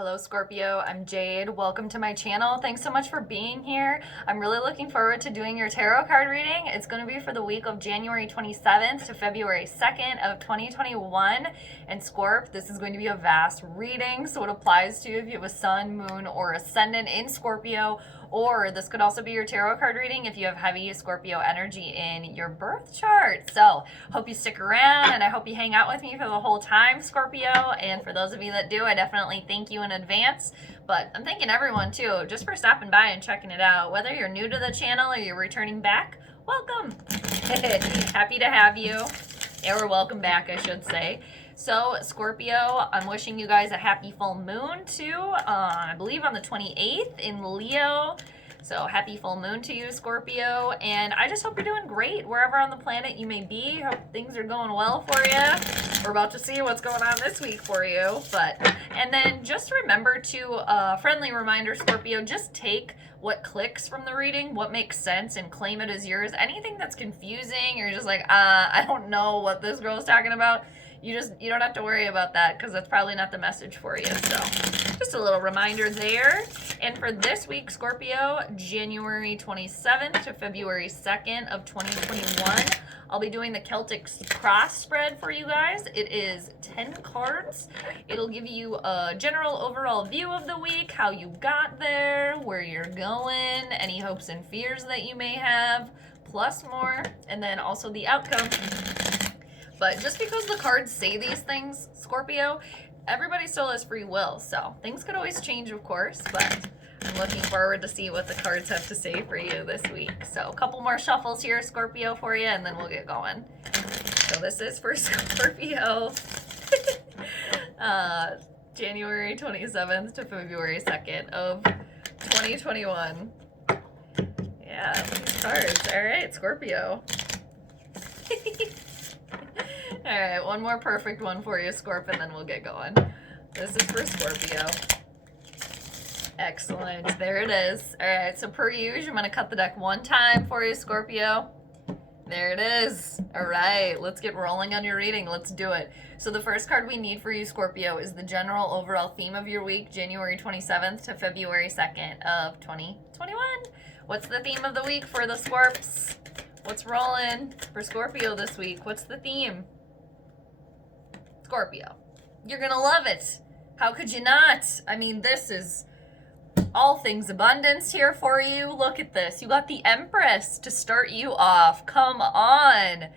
Hello Scorpio, I'm Jade. Welcome to my channel. Thanks so much for being here. I'm really looking forward to doing your tarot card reading. It's going to be for the week of January 27th to February 2nd of 2021. And Scorp, this is going to be a vast reading, so it applies to you if you have a sun, moon, or ascendant in Scorpio, or this could also be your tarot card reading if you have heavy Scorpio energy in your birth chart. So hope you stick around, and I hope you hang out with me for the whole time, Scorpio. And for those of you that do, I definitely thank you in advance. But I'm thanking everyone too, just for stopping by and checking it out. Whether you're new to the channel or you're returning back, welcome. Happy to have you, or welcome back, I should say. So Scorpio, I'm wishing you guys a happy full moon too, I believe on the 28th in Leo. So happy full moon to you, Scorpio. And I just hope you're doing great wherever on the planet you may be. Hope things are going well for you. We're about to see what's going on this week for you. And then just remember to, friendly reminder, Scorpio, just take what clicks from the reading, what makes sense, and claim it as yours. Anything that's confusing, or just like, I don't know what this girl's talking about, you don't have to worry about that, because that's probably not the message for you. So just a little reminder there. And for this week, Scorpio, January 27th to February 2nd of 2021, I'll be doing the Celtic cross spread for you guys. It is 10 cards. It'll give you a general overall view of the week, how you got there, where you're going, any hopes and fears that you may have, plus more, and then also the outcome. But just because the cards say these things, Scorpio, everybody still has free will. So things could always change, of course, but I'm looking forward to see what the cards have to say for you this week. So a couple more shuffles here, Scorpio, for you, and then we'll get going. So this is for Scorpio, January 27th to February 2nd of 2021. Yeah, these cards. All right, Scorpio. All right, one more perfect one for you, Scorp, and then we'll get going. This is for Scorpio. Excellent. There it is. All right, so per usual, I'm going to cut the deck one time for you, Scorpio. There it is. All right, let's get rolling on your reading. Let's do it. So the first card we need for you, Scorpio, is the general overall theme of your week, January 27th to February 2nd of 2021. What's the theme of the week for the Scorps? What's rolling for Scorpio this week? What's the theme? Scorpio, you're gonna love it. How could you not? I mean, this is all things abundance here for you. Look at this. You got the Empress to start you off. Come on.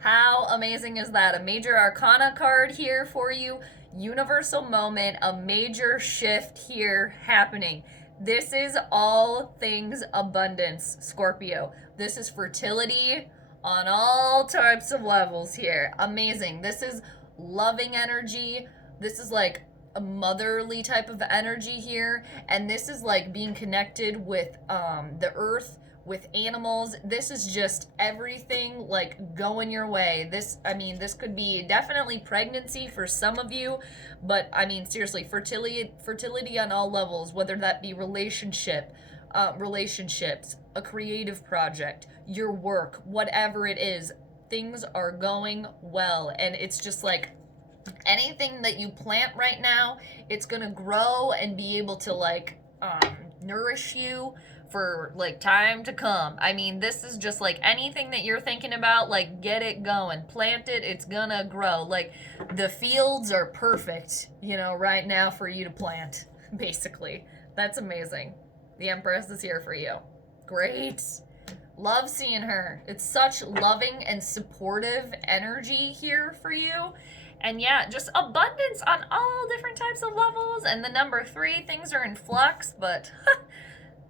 How amazing is that? A major arcana card here for you. Universal moment, a major shift here happening. This is all things abundance, Scorpio. This is fertility on all types of levels here. Amazing. This is loving energy. This is like a motherly type of energy here. And this is like being connected with the earth, with animals. This is just everything like going your way. This could be definitely pregnancy for some of you, but I mean, seriously, fertility on all levels, whether that be relationships, a creative project, your work, whatever it is, things are going well. And it's just like anything that you plant right now, it's gonna grow and be able to like nourish you for like time to come. I mean, this is just like anything that you're thinking about, like get it going, plant it, it's gonna grow. Like the fields are perfect, right now for you to plant, basically. That's amazing. The Empress is here for you. Great. Love seeing her. It's such loving and supportive energy here for you. And yeah, just abundance on all different types of levels. And the number 3, things are in flux, but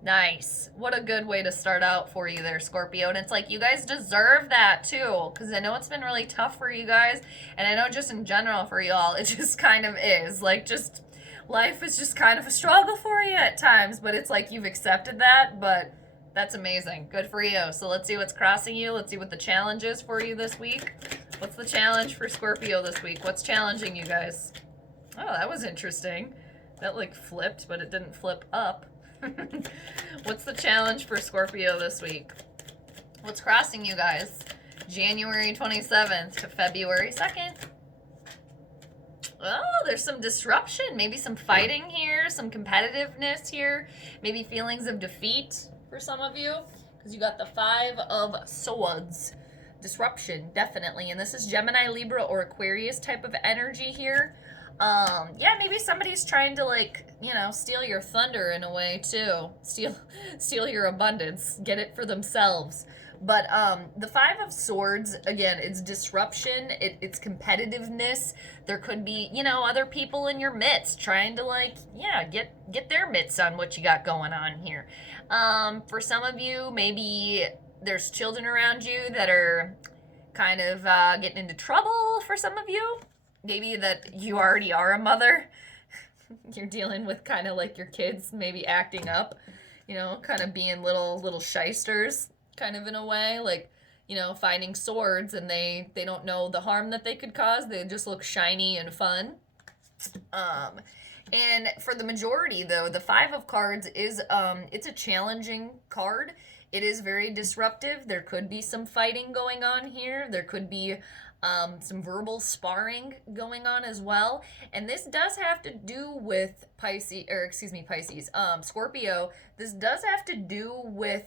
nice. What a good way to start out for you there, Scorpio. And it's like you guys deserve that too, because I know it's been really tough for you guys. And I know just in general for y'all, it just kind of is. Like just life is just kind of a struggle for you at times, but it's like you've accepted that, but that's amazing. Good for you. So let's see what's crossing you. Let's see what the challenge is for you this week. What's the challenge for Scorpio this week? What's challenging you guys? Oh, that was interesting. That like flipped, but it didn't flip up. What's the challenge for Scorpio this week? What's crossing you guys? January 27th to February 2nd. Oh, there's some disruption, maybe some fighting here, some competitiveness here, maybe feelings of defeat for some of you, because you got the Five of Swords. Disruption, definitely. And this is Gemini, Libra, or Aquarius type of energy here. Yeah, maybe somebody's trying to, like, you know, steal your thunder in a way too. Steal your abundance, get it for themselves. But the Five of Swords, again, it's disruption, it's competitiveness. There could be, you know, other people in your midst trying to, like, yeah, get their mitts on what you got going on here. For some of you, maybe there's children around you that are kind of getting into trouble. For some of you, maybe that you already are a mother. You're dealing with kind of like your kids maybe acting up, you know, kind of being little shysters, kind of in a way, like, you know, finding swords, and they don't know the harm that they could cause. They just look shiny and fun. And for the majority, though, the Five of Cards is it's a challenging card. It is very disruptive. There could be some fighting going on here. There could be some verbal sparring going on as well. And this does have to do with Scorpio. This does have to do with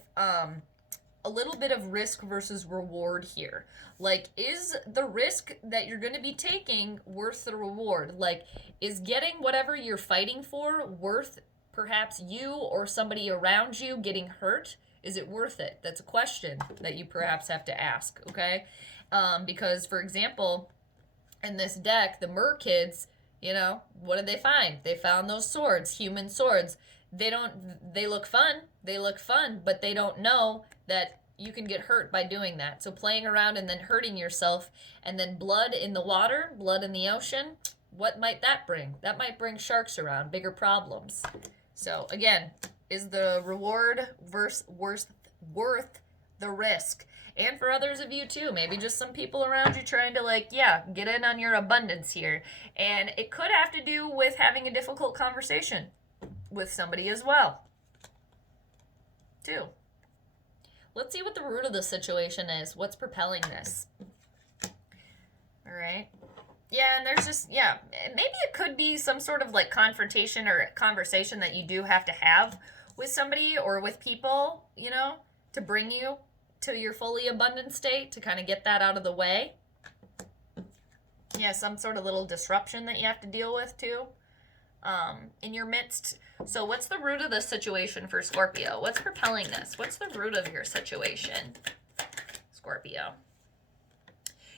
a little bit of risk versus reward here. Like, is the risk that you're going to be taking worth the reward? Like, is getting whatever you're fighting for worth perhaps you or somebody around you getting hurt? Is it worth it? That's a question that you perhaps have to ask, okay? Because, for example, in this deck, the Mer kids, you know, what did they find? They found those swords, human swords. They look fun, but they don't know that you can get hurt by doing that. So playing around and then hurting yourself, and then blood in the water, blood in the ocean, what might that bring? That might bring sharks around, bigger problems. So again, is the reward worth the risk? And for others of you too, maybe just some people around you trying to, like, yeah, get in on your abundance here. And it could have to do with having a difficult conversation with somebody as well, too. Let's see what the root of the situation is. What's propelling this? All right. Yeah, and there's just, yeah, maybe it could be some sort of, like, confrontation or conversation that you do have to have with somebody or with people, you know, to bring you to your fully abundant state, to kind of get that out of the way. Yeah, some sort of little disruption that you have to deal with, too, in your midst. So what's the root of the situation for Scorpio? What's propelling this? What's the root of your situation, Scorpio?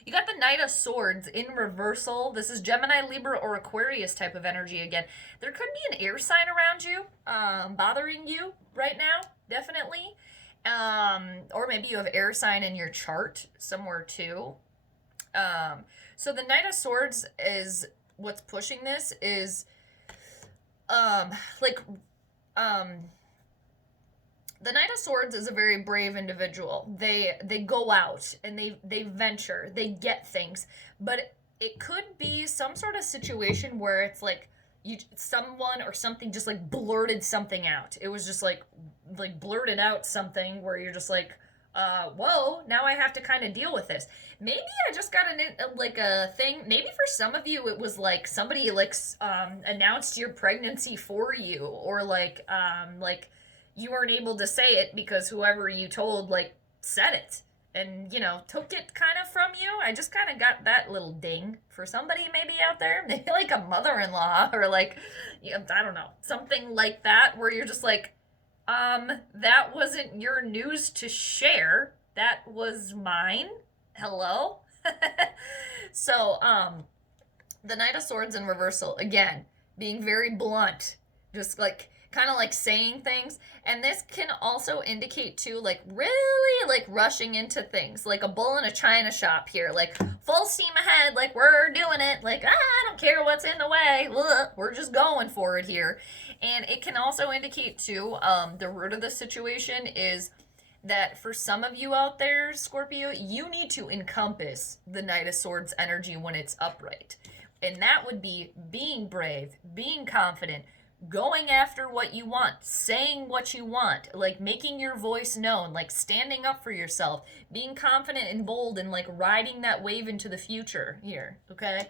You got the Knight of Swords in reversal. This is Gemini, Libra, or Aquarius type of energy again. There could be an air sign around you, bothering you right now, definitely. Or maybe you have air sign in your chart somewhere too. So the Knight of Swords is what's pushing this is the Knight of Swords is a very brave individual. They go out and they venture, they get things, but it could be some sort of situation where it's like someone or something just like blurted something out. It was just like blurted out something where you're just like, whoa, now I have to kind of deal with this. Maybe I just got a thing. Maybe for some of you, it was like somebody announced your pregnancy for you, or like you weren't able to say it because whoever you told said it and, you know, took it kind of from you. I just kind of got that little ding for somebody maybe out there, maybe like a mother-in-law or I don't know, something like that, where you're just like, that wasn't your news to share. That was mine. Hello? So, the Knight of Swords in reversal, again, being very blunt, just kind of saying things. And this can also indicate too, really rushing into things, like a bull in a china shop here, full steam ahead, we're doing it, I don't care what's in the way, we're just going for it here. And it can also indicate too, the root of the situation is that for some of you out there, Scorpio, you need to encompass the Knight of Swords energy when it's upright. And that would be being brave, being confident, going after what you want, saying what you want, making your voice known, standing up for yourself, being confident and bold, and riding that wave into the future here, okay?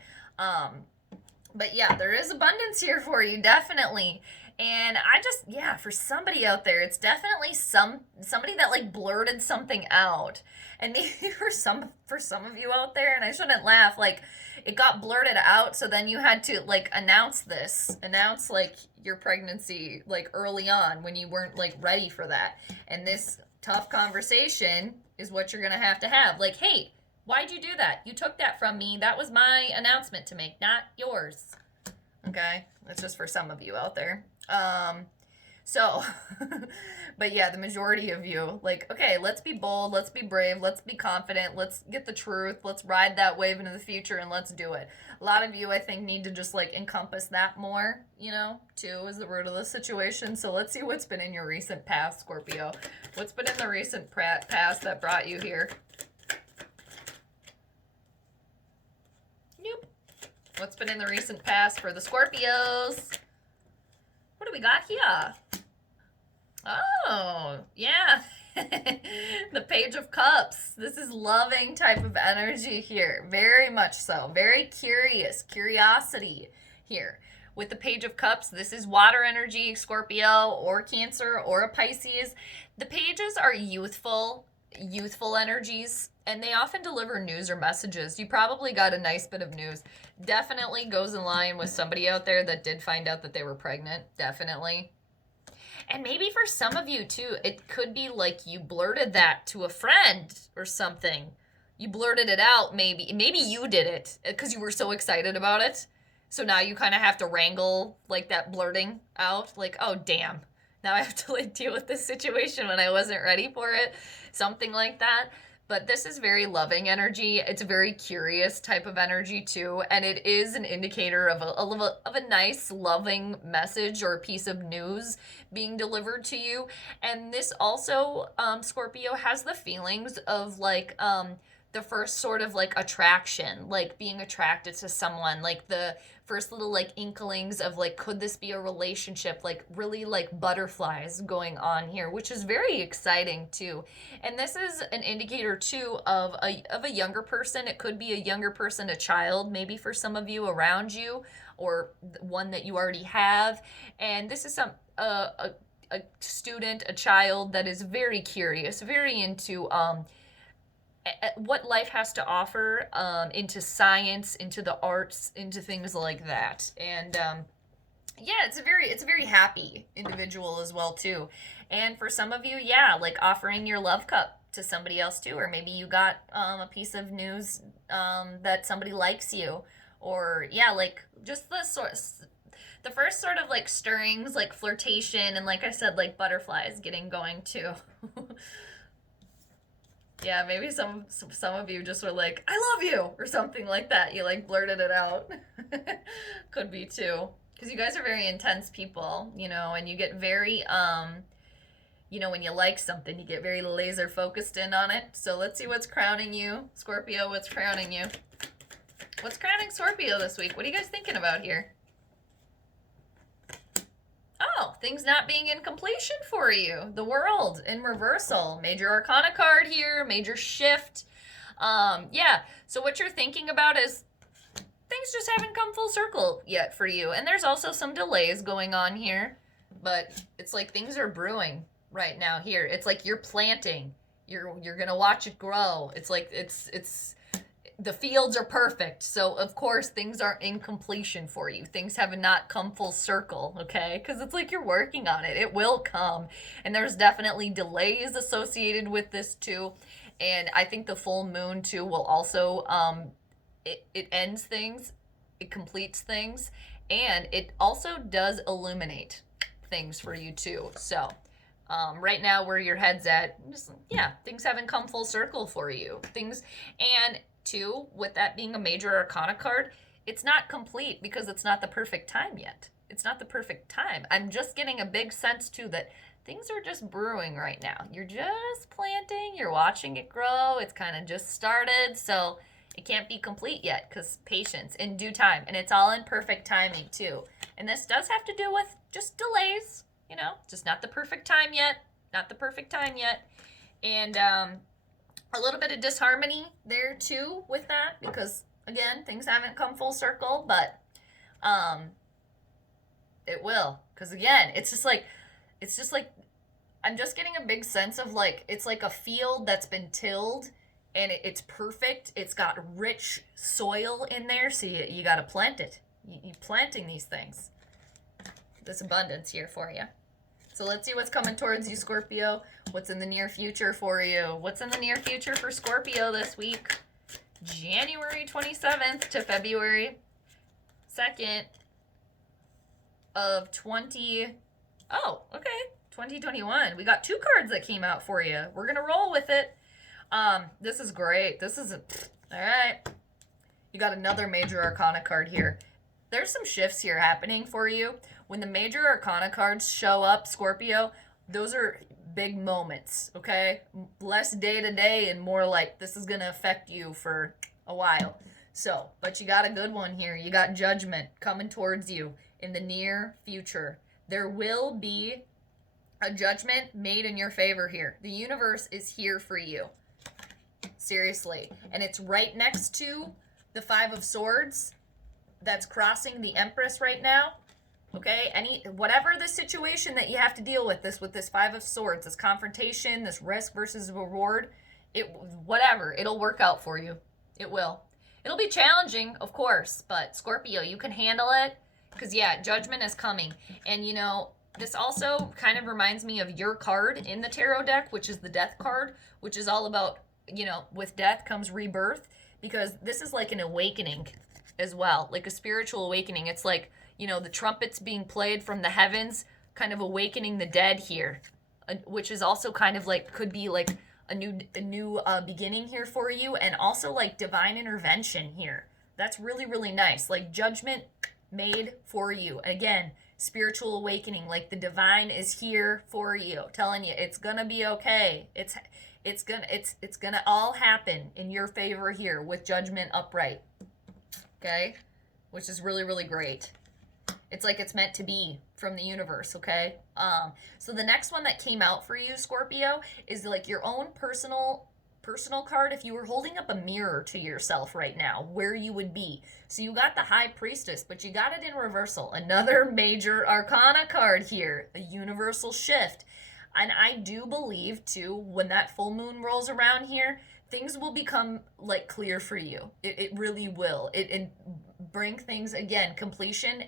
But yeah, there is abundance here for you, definitely. And I just, yeah, for somebody out there, it's definitely somebody that like blurted something out. And maybe for some of you out there, and I shouldn't laugh, like it got blurted out, so then you had to like announce like your pregnancy like early on when you weren't like ready for that. And this tough conversation is what you're gonna have to have. Like, hey, why'd you do that? You took that from me. That was my announcement to make, not yours. Okay? That's just for some of you out there. So, but yeah, the majority of you, like, okay, let's be bold, let's be brave, let's be confident, let's get the truth, let's ride that wave into the future, and let's do it. A lot of you, I think, need to just, like, encompass that more, you know, too, is the root of the situation. So let's see what's been in your recent past, Scorpio. What's been in the recent past that brought you here? Nope. What's been in the recent past for the Scorpios? What do we got here? Oh, yeah. The Page of Cups. This is loving type of energy here. Very much so. Very curious. Curiosity here. With the Page of Cups, this is water energy, Scorpio or Cancer or a Pisces. The pages are youthful energies, and they often deliver news or messages. You probably got a nice bit of news. Definitely goes in line with somebody out there that did find out that they were pregnant. Definitely. And maybe for some of you too, it could be like you blurted that to a friend or something. You blurted it out, maybe you did it because you were so excited about it. So now you kind of have to wrangle like that blurting out, like, oh damn, now I have to like deal with this situation when I wasn't ready for it. Something like that. But this is very loving energy. It's a very curious type of energy too, and it is an indicator of a nice, loving message or a piece of news being delivered to you. And this also, Scorpio, has the feelings of like the first sort of like attraction, like being attracted to someone, like the first little like inklings of like, could this be a relationship, like really like butterflies going on here, which is very exciting too. And this is an indicator too of a younger person. It could be a younger person, a child, maybe for some of you around you, or one that you already have. And this is a student, a child that is very curious, very into what life has to offer, into science, into the arts, into things like that. And yeah, it's a very happy individual as well too. And for some of you, yeah, like offering your love cup to somebody else too, or maybe you got a piece of news that somebody likes you, or yeah, like just the first sort of like stirrings, like flirtation, and like I said, like butterflies getting going too. Yeah, maybe some of you just were like, I love you, or something like that. You like blurted it out. Could be too. Because you guys are very intense people, you know, and you get very, you know, when you like something, you get very laser focused in on it. So let's see what's crowning you. Scorpio, what's crowning you? What's crowning Scorpio this week? What are you guys thinking about here? Oh, things not being in completion for you. The World in reversal. Major Arcana card here. Major shift. Yeah. So what you're thinking about is things just haven't come full circle yet for you. And there's also some delays going on here. But it's like things are brewing right now here. It's like you're planting. You're going to watch it grow. It's like it's the fields are perfect. So, of course, things aren't in completion for you. Things have not come full circle, okay? Because it's like you're working on it. It will come. And there's definitely delays associated with this, too. And I think the full moon, too, will also, it ends things. It completes things. And it also does illuminate things for you, too. So, right now, where your head's at, just, yeah, things haven't come full circle for you. And too, with that being a major arcana card, it's not complete because it's not the perfect time yet. It's not the perfect time. I'm just getting a big sense too that things are just brewing right now. You're just planting, you're watching it grow. It's kind of just started, so it can't be complete yet because patience in due time, and it's all in perfect timing too. And this does have to do with just delays, you know, just not the perfect time yet, not the perfect time yet. And a little bit of disharmony there too with that because again, things haven't come full circle, but Um, it will, because again, it's just like I'm just getting a big sense of like it's like a field that's been tilled and it's perfect. It's got rich soil in there, so you got to plant it. You planting these things. This abundance here for you. So let's see what's coming towards you, Scorpio. What's in the near future for you? What's in the near future for Scorpio this week? January 27th to February 2nd of 2021. We got 2 cards that came out for you. We're going to roll with it. This is great. This is all right. You got another major arcana card here. There's some shifts here happening for you. When the major arcana cards show up, Scorpio, those are big moments, okay? Less day to day and more like this is going to affect you for a while. So, but you got a good one here. You got judgment coming towards you in the near future. There will be a judgment made in your favor here. The universe is here for you. Seriously. And it's right next to the 5 of Swords that's crossing the Empress right now. Okay, whatever the situation that you have to deal with this 5 of Swords, this confrontation, this risk versus reward, it'll work out for you. It will. It'll be challenging, of course, but Scorpio, you can handle it because yeah, judgment is coming. And you know, this also kind of reminds me of your card in the tarot deck, which is the Death card, which is all about, you know, with death comes rebirth, because this is like an awakening as well, like a spiritual awakening. It's like, you know, the trumpets being played from the heavens, kind of awakening the dead here, which is also kind of like, could be like a new beginning here for you, and also like divine intervention here. That's really, really nice. Like judgment made for you. Again, spiritual awakening, like the divine is here for you, telling you it's gonna be okay. It's gonna all happen in your favor here with judgment upright. Okay? Which is really, really great. It's like it's meant to be from the universe, okay? So the next one that came out for you, Scorpio, is like your own personal card. If you were holding up a mirror to yourself right now, where you would be. So you got the High Priestess, but you got it in reversal. Another major arcana card here, a universal shift. And I do believe, too, when that full moon rolls around here, things will become, like, clear for you. It really will. It bring things, again, completion.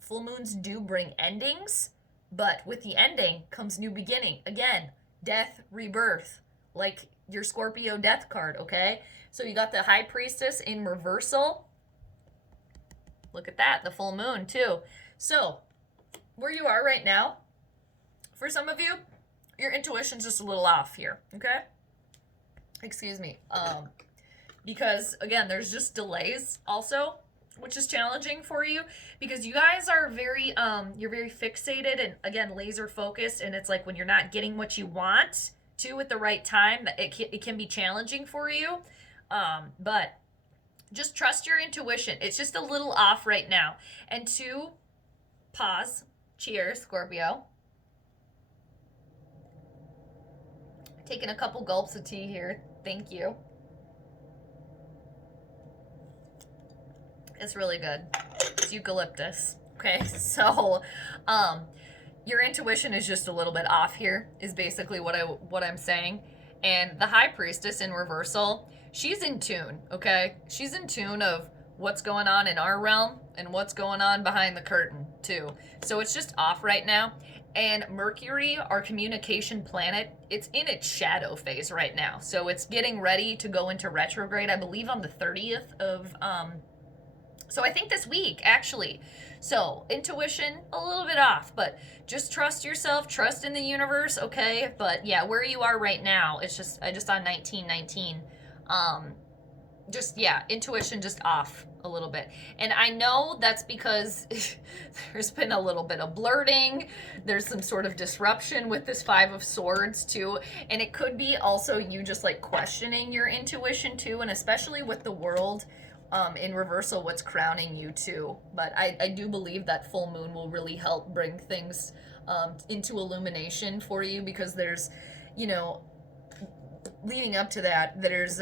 Full moons do bring endings, but with the ending comes new beginning. Again, death, rebirth, like your Scorpio death card, okay? So you got the High Priestess in reversal. Look at that, the full moon, too. So, where you are right now, for some of you, your intuition's just a little off here, okay? Excuse me. Because, again, there's just delays also, which is challenging for you, because you guys are very, you're very fixated and, again, laser focused, and it's like when you're not getting what you want to at the right time, it can be challenging for you. But just trust your intuition. It's just a little off right now. And 2, pause. Cheers, Scorpio. Taking a couple gulps of tea here. Thank you. It's really good. It's eucalyptus. Okay, so your intuition is just a little bit off here, is basically what I'm saying. And the High Priestess in reversal, she's in tune, okay? She's in tune of what's going on in our realm and what's going on behind the curtain, too. So it's just off right now. And Mercury, our communication planet, it's in its shadow phase right now. So it's getting ready to go into retrograde, I believe, on the 30th of, so I think this week, actually. So intuition, a little bit off, but just trust yourself, trust in the universe, okay? But yeah, where you are right now, it's just, I just saw 1919. Just, yeah, intuition just off a little bit. And I know that's because there's been a little bit of blurting. There's some sort of disruption with this 5 of Swords too. And it could be also you just like questioning your intuition too. And especially with the world in reversal, what's crowning you too. But I do believe that full moon will really help bring things into illumination for you, because there's, you know, leading up to that, there's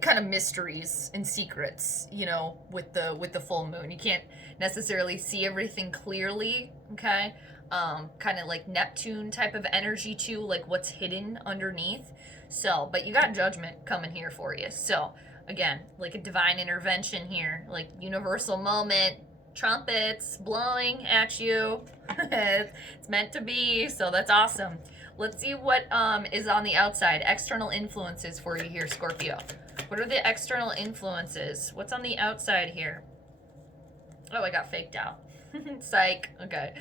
kind of mysteries and secrets, you know, with the full moon. You can't necessarily see everything clearly, okay? Kind of like Neptune type of energy too, like what's hidden underneath. So, but you got judgment coming here for you. So, again, like a divine intervention here, like universal moment, trumpets blowing at you. It's meant to be, so that's awesome. Let's see what is on the outside. External influences for you here, Scorpio. What are the external influences? What's on the outside here? Oh, I got faked out. Psych. Okay.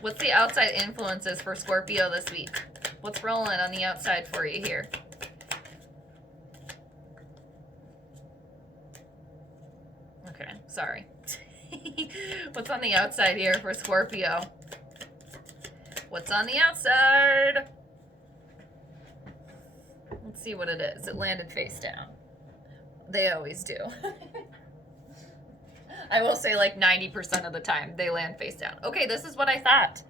What's the outside influences for Scorpio this week? What's rolling on the outside for you here? Okay, sorry. What's on the outside here for Scorpio? What's on the outside? Let's see what it is. It landed face down. They always do. I will say like 90% of the time they land face down. Okay, this is what I thought.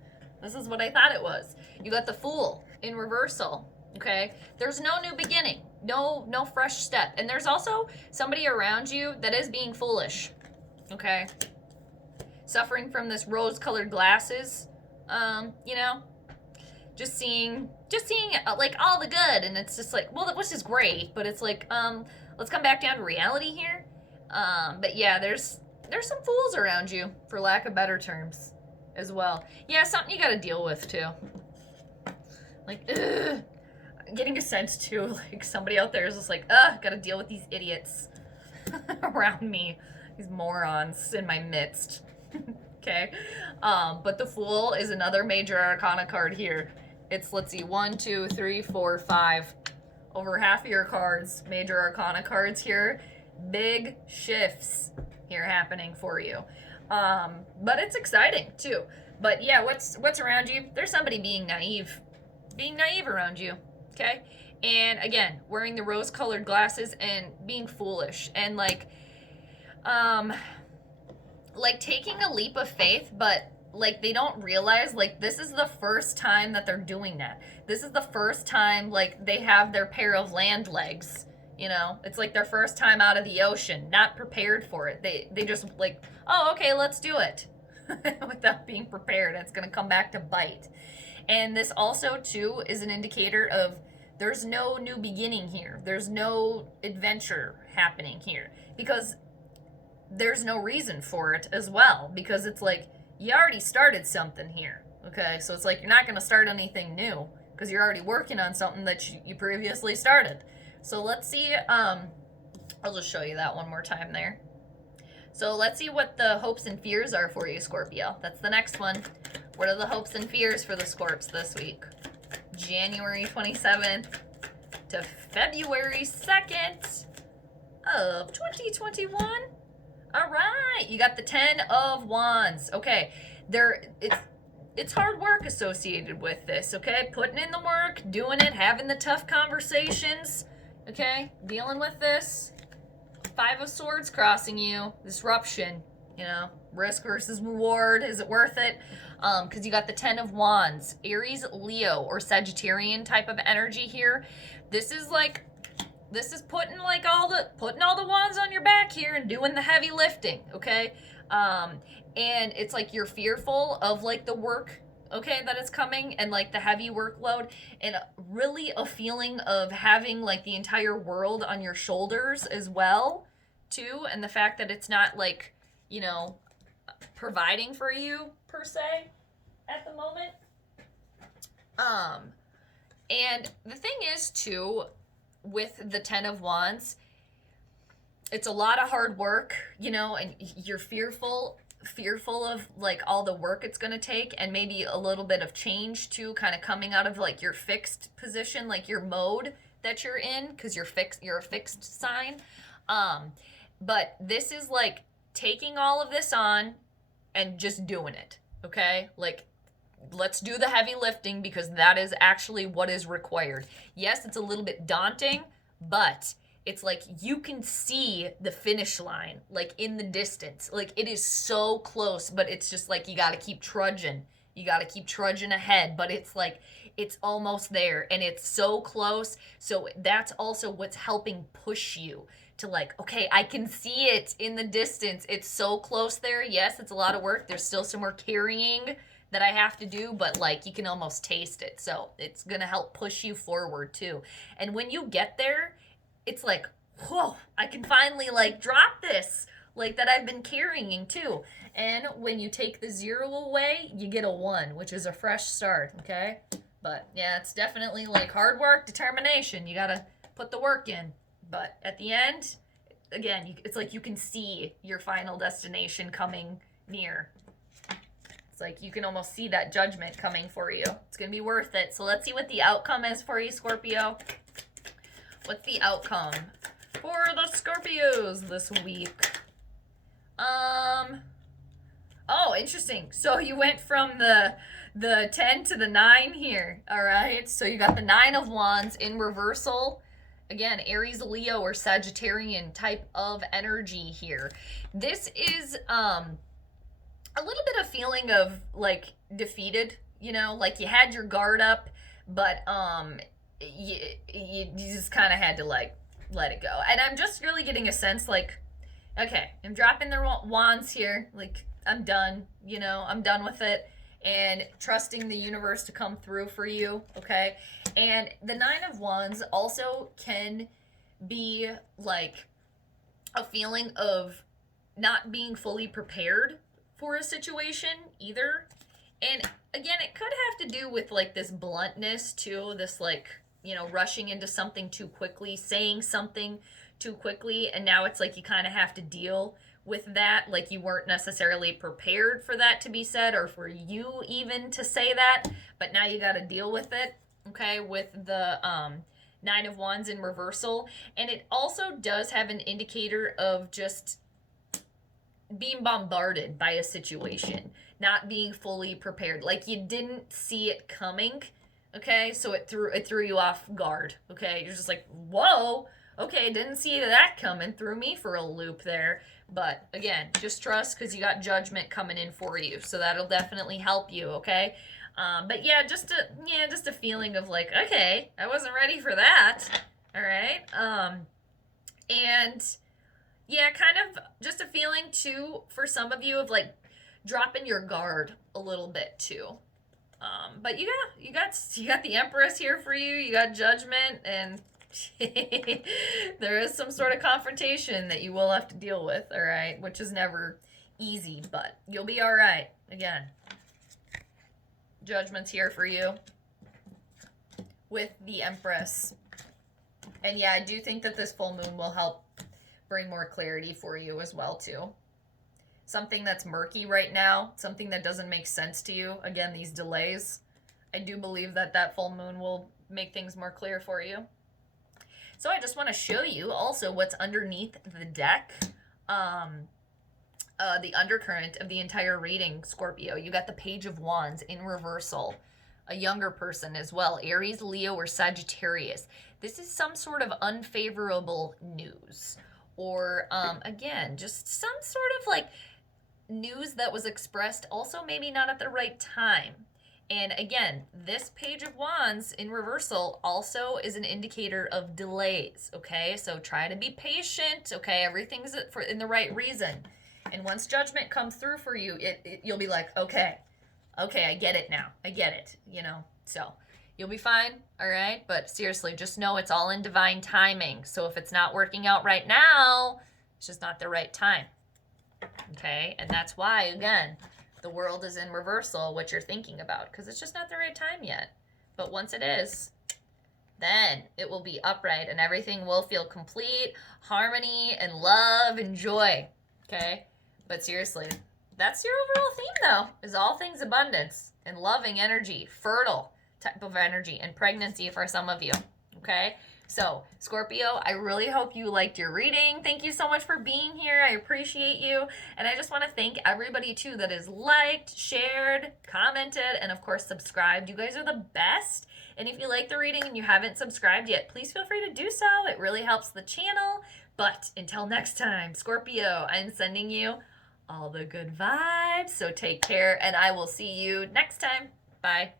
This is what I thought it was. You got the Fool in reversal. Okay? There's no new beginning. No fresh step. And there's also somebody around you that is being foolish. Okay? Suffering from this rose-colored glasses. You know, just seeing like all the good, and it's just like, well, which is great, but it's like, let's come back down to reality here. But yeah, there's some fools around you, for lack of better terms, as well. Yeah, something you got to deal with too. Like, I'm getting a sense too, like somebody out there is just like, got to deal with these idiots around me, these morons in my midst. Okay, but the Fool is another major arcana card here. It's, let's see, 1, 2, 3, 4, 5. Over half of your cards, major arcana cards here. Big shifts here happening for you. But it's exciting too. But yeah, what's around you? There's somebody being naive around you. Okay, and again, wearing the rose-colored glasses and being foolish and like taking a leap of faith, but like they don't realize like this is the first time that they're doing that. This is the first time like they have their pair of land legs, you know? It's like their first time out of the ocean, not prepared for it. They just like, oh, okay, let's do it. Without being prepared. It's going to come back to bite. And this also too is an indicator of there's no new beginning here. There's no adventure happening here because there's no reason for it as well, because it's like you already started something here. Okay, so it's like you're not going to start anything new because you're already working on something that you previously started. So let's see, I'll just show you that one more time there. So let's see what the hopes and fears are for you, Scorpio. That's the next one. What are the hopes and fears for the Scorps this week? January 27th to February 2nd of 2021. All right, you got the 10 of Wands. Okay, it's hard work associated with this, okay? Putting in the work, doing it, having the tough conversations, okay? Dealing with this. 5 of Swords crossing you. Disruption, you know, risk versus reward. Is it worth it? Because you got the 10 of Wands. Aries, Leo, or Sagittarian type of energy here. This is putting all the wands on your back here and doing the heavy lifting, okay? And it's like you're fearful of like the work, okay, that is coming, and like the heavy workload, and really a feeling of having like the entire world on your shoulders as well, too, and the fact that it's not like, you know, providing for you per se at the moment. And the thing is too, with the 10 of Wands, it's a lot of hard work, you know, and you're fearful of like all the work it's going to take, and maybe a little bit of change too, kind of coming out of like your fixed position, like your mode that you're in, because you're a fixed sign. But this is like taking all of this on and just doing it, okay? Like, let's do the heavy lifting because that is actually what is required. Yes, it's a little bit daunting, but it's like you can see the finish line, like in the distance. Like it is so close, but it's just like you got to keep trudging You got to keep trudging ahead, but it's like it's almost there and it's so close. So that's also what's helping push you to like, okay, I can see it in the distance. It's so close there. Yes, it's a lot of work. There's still some more carrying that I have to do, but like you can almost taste it. So it's going to help push you forward too. And when you get there, it's like, whoa, I can finally like drop this like that I've been carrying too. And when you take the 0 away, you get a 1, which is a fresh start, okay? But yeah, it's definitely like hard work, determination. You got to put the work in. But at the end, again, it's like you can see your final destination coming near. It's like you can almost see that judgment coming for you. It's going to be worth it. So let's see what the outcome is for you, Scorpio. What's the outcome for the Scorpios this week? Oh, interesting. So you went from the 10 to the 9 here. All right. So you got the 9 of Wands in reversal. Again, Aries, Leo, or Sagittarian type of energy here. This is a little bit of feeling of like defeated, you know, like you had your guard up, but you just kind of had to like let it go. And I'm just really getting a sense like, okay, I'm dropping the wands here. Like, I'm done, you know, I'm done with it. And trusting the universe to come through for you, okay? And the 9 of Wands also can be like a feeling of not being fully prepared for a situation either. And again, it could have to do with like this bluntness too, this like, you know, rushing into something too quickly, saying something too quickly, and now it's like you kind of have to deal with that, like you weren't necessarily prepared for that to be said or for you even to say that, but now you got to deal with it, okay, with the 9 of Wands in reversal. And it also does have an indicator of just being bombarded by a situation, not being fully prepared, like you didn't see it coming, okay, so it threw you off guard, okay, you're just like, whoa, okay, didn't see that coming, threw me for a loop there. But again, just trust, because you got judgment coming in for you, so that'll definitely help you, okay? But yeah, just a feeling of like, okay, I wasn't ready for that. All right. And yeah, kind of just a feeling too for some of you of like dropping your guard a little bit too. But you got the Empress here for you. You got judgment, and there is some sort of confrontation that you will have to deal with, all right, which is never easy, but you'll be all right. Again, judgment's here for you with the Empress. And yeah, I do think that this full moon will help bring more clarity for you as well too. Something that's murky right now, something that doesn't make sense to you, again, these delays, I do believe that that full moon will make things more clear for you. So I just want to show you also what's underneath the deck, the undercurrent of the entire reading, Scorpio. You got the Page of Wands in reversal, a younger person as well, Aries, Leo, or Sagittarius. This is some sort of unfavorable news, or again, just some sort of like news that was expressed also maybe not at the right time. And again, this Page of Wands in reversal also is an indicator of delays, okay? So try to be patient, okay? Everything's in the right reason. And once judgment comes through for you, you'll be like, okay, I get it now. I get it, you know? So you'll be fine, all right? But seriously, just know it's all in divine timing. So if it's not working out right now, it's just not the right time, okay? And that's why, again, the world is in reversal, what you're thinking about, because it's just not the right time yet. But once it is, then it will be upright and everything will feel complete, harmony and love and joy, okay? But seriously, that's your overall theme, though, is all things abundance and loving energy, fertile type of energy, and pregnancy for some of you, okay? So, Scorpio, I really hope you liked your reading. Thank you so much for being here. I appreciate you. And I just want to thank everybody, too, that has liked, shared, commented, and, of course, subscribed. You guys are the best. And if you like the reading and you haven't subscribed yet, please feel free to do so. It really helps the channel. But until next time, Scorpio, I'm sending you all the good vibes. So take care, and I will see you next time. Bye.